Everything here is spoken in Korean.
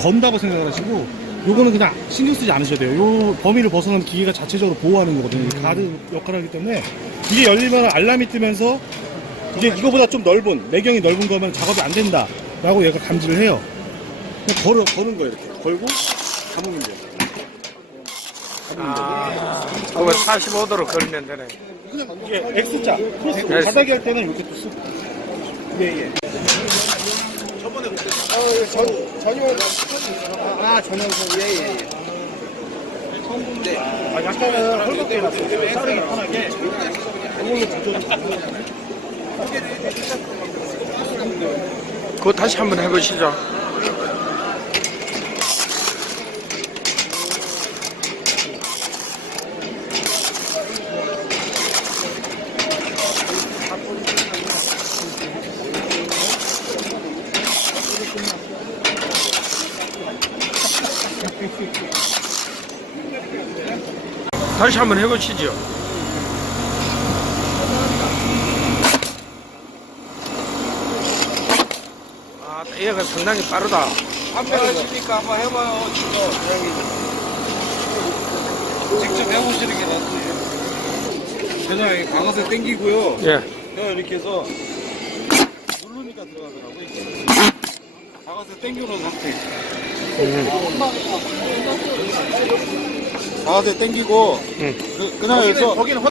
건다고 생각을 하시고 요거는 그냥 신경 쓰지 않으셔도 돼요. 요 범위를 벗어나면 기계가 자체적으로 보호하는 거거든요. 이 가드 역할을 하기 때문에 이게 열리면 알람이 뜨면서 이게 이거보다 좀 넓은 내경이 넓은 거면 작업이 안 된다라고 얘가 감지를 해요. 그냥 걸어 거는 거예요 이렇게 걸고 감으면 돼요. 아, 그거 45도로 걸면 되네. 이게 X자 크로스 X. 바닥에 할 때는 이렇게 또 쓰고 예예. 전용 아 전용 예예 예. 아, 약간은 헐겁게 해놨어요. 자르기 편하게. 이걸로 조절. 그거 다시 한번 해보시죠. 다시 한번 해보시죠. 아, 얘가 상당히 빠르다. 앞에 하시니까 한번 해봐요 직접 직접 해보시는 게 낫지 대장이 강화세 땡기고요 예. 내가 이렇게 해서 누르니까 들어가더라고 이게 강화세 땡겨놓은 상태 강화세 땡기고 응. 그, 그냥 해서 거기는